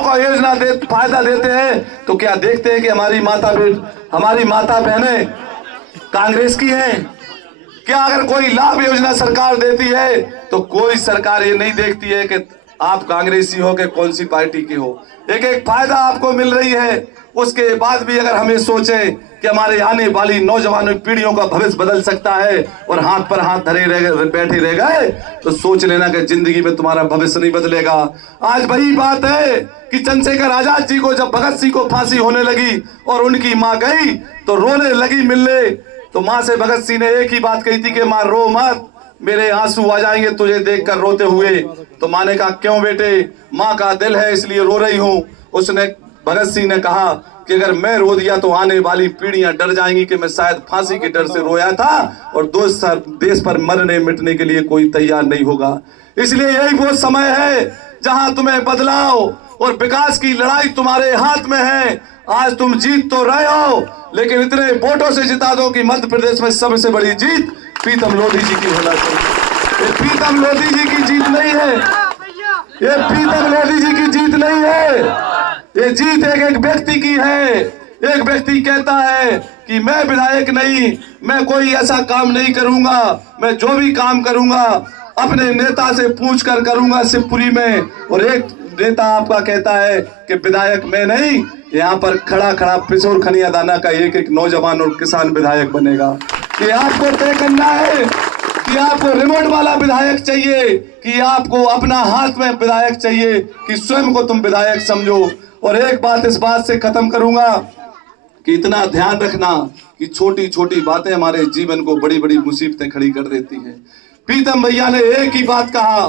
का योजना फायदा देते हैं तो क्या देखते हैं कि हमारी माता बहनें कांग्रेस की हैं? क्या अगर कोई लाभ योजना सरकार देती है तो कोई सरकार ये नहीं देखती है कि आप कांग्रेसी हो कि कौन सी पार्टी के हो। एक एक फायदा आपको मिल रही है, उसके बाद भी अगर हमें सोचें कि हमारे आने वाली नौजवान पीढ़ियों का भविष्य बदल सकता है और हाथ पर हाथ धरे बैठे रह गए तो सोच लेना कि जिंदगी में तुम्हारा भविष्य नहीं बदलेगा। आज वही बात है कि चंद्रशेखर आजाद जी को जब भगत सिंह को फांसी होने लगी और उनकी मां गई तो रोने लगी मिलने, तो मां से भगत सिंह ने एक ही बात कही थी कि मां रो मत, मेरे आंसू आ जाएंगे तुझे देखकर रोते हुए। तो मां ने कहा क्यों बेटे? मां का दिल है इसलिए रो रही हूं। उसने भगत सिंह ने कहा कि अगर मैं रो दिया तो आने वाली पीढ़ियां डर जाएंगी कि मैं शायद फांसी के डर से रोया था और देश पर मरने मिटने के लिए कोई तैयार नहीं होगा। इसलिए यही वो समय है जहां तुम्हें बदलाव और विकास की लड़ाई तुम्हारे हाथ में है। आज तुम जीत तो रहे हो, लेकिन इतने वोटों से जिता दो कि मध्य प्रदेश में सबसे बड़ी जीत प्रीतम लोधी जी की होना चाहिए। ये प्रीतम लोधी जी की जीत नहीं है, ये प्रीतम लोधी जी की जीत नहीं है, ये जीत एक एक व्यक्ति की है। एक व्यक्ति कहता है कि मैं विधायक नहीं, मैं कोई ऐसा काम नहीं करूंगा, मैं जो भी काम करूंगा अपने नेता से पूछ कर करूंगा शिवपुरी में। और एक नेता आपका कहता है कि विधायक मैं नहीं, यहाँ पर खड़ा खड़ा पिछोर खनिया दाना का एक एक नौजवान और किसान विधायक बनेगा। कि आपको तय करना है कि आपको रिमोट वाला विधायक चाहिए कि आपको अपना हाथ में विधायक चाहिए, कि स्वयं को तुम विधायक समझो। और एक बात इस बात से खत्म करूंगा कि इतना ध्यान रखना कि छोटी छोटी बातें हमारे जीवन को बड़ी बड़ी मुसीबतें खड़ी कर देती हैं। प्रीतम भैया ने एक ही बात कहा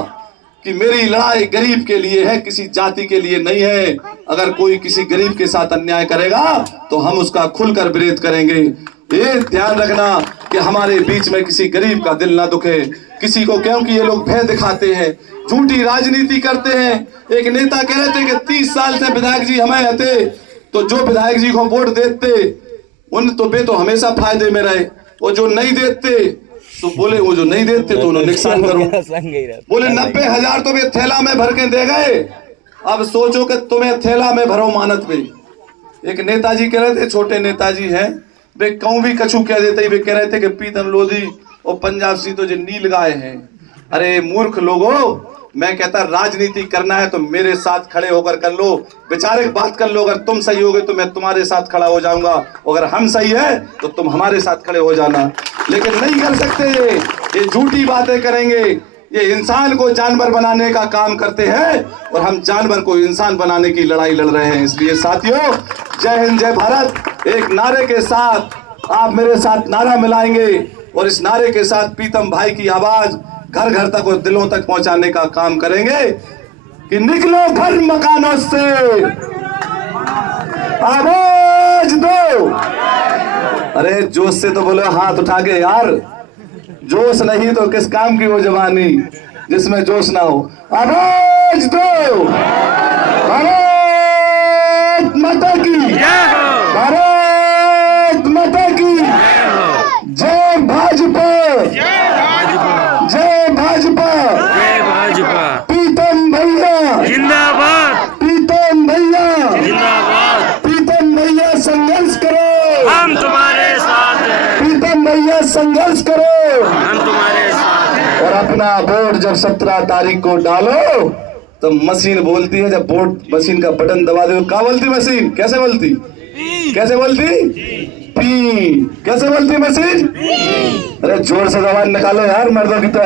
कि मेरी लड़ाई गरीब के लिए है, किसी जाति के लिए नहीं है। अगर कोई किसी गरीब के साथ अन्याय करेगा तो हम उसका खुलकर विरोध करेंगे। ये ध्यान रखना कि हमारे बीच में किसी गरीब का दिल ना दुखे किसी को, क्योंकि ये लोग भय दिखाते हैं, झूठी राजनीति करते हैं। एक नेता कह रहे थे कि 30 साल से विधायक जी हमें रहते तो जो विधायक जी को वोट देते उन तो वे तो हमेशा फायदे में रहे, और जो नहीं देते तो बोले वो जो नहीं देते तो उन्हें नुकसान करो। बोले 90,000 तो वे थैला में भर के दे गए, अब सोचो कि तुम्हें थैला में भरो मानत में। एक नेताजी कह रहे थे, छोटे नेताजी हैं, वे कहूं भी कछु कह देते, वे कह रहे थे कि प्रीतम लोधी और पंजाब सिंह तो जो नील गाय हैं। अरे मूर्ख लोगों, मैं कहता राजनीति करना है तो मेरे साथ खड़े होकर कर लो, विचारिक बात कर लो। अगर तुम सही होगे तो मैं तुम्हारे साथ खड़ा हो जाऊंगा, अगर हम सही है तो तुम हमारे साथ खड़े हो जाना। लेकिन नहीं कर सकते, ये झूठी बातें करेंगे, ये इंसान को जानवर बनाने का काम करते हैं और हम जानवर को इंसान बनाने की लड़ाई लड़ रहे हैं। इसलिए साथियों, जय हिंद जय भारत एक नारे के साथ आप मेरे साथ नारा मिलाएंगे और इस नारे के साथ प्रीतम भाई की आवाज घर घर तक और दिलों तक पहुंचाने का काम करेंगे कि निकलो घर मकानों से, आवाज दो। अरे जोश से तो बोलो हाथ उठा के यार, जोश नहीं तो किस काम की वो जवानी जिसमें जोश ना हो। आवाज दो, भारत माता की, भारत माता की जय भाजपा, जय भाजपा, जय भाजपा। प्रीतम भैया जिंदाबाद, प्रीतम भैया जिंदाबाद। प्रीतम भैया संघर्ष करो, हम तुम्हारे साथ हैं, प्रीतम भैया संघर्ष करो। हम तुम्हारे साथ हैं। और अपना वोट जब 17 तारीख को डालो तो मशीन बोलती है, जब वोट मशीन का बटन दबा दो, क्या बोलती मशीन? कैसे बोलती? कैसे बोलती? पी। कैसे बोलती मशीन? अरे जोर से जबान निकालो यार, मर्दों की तो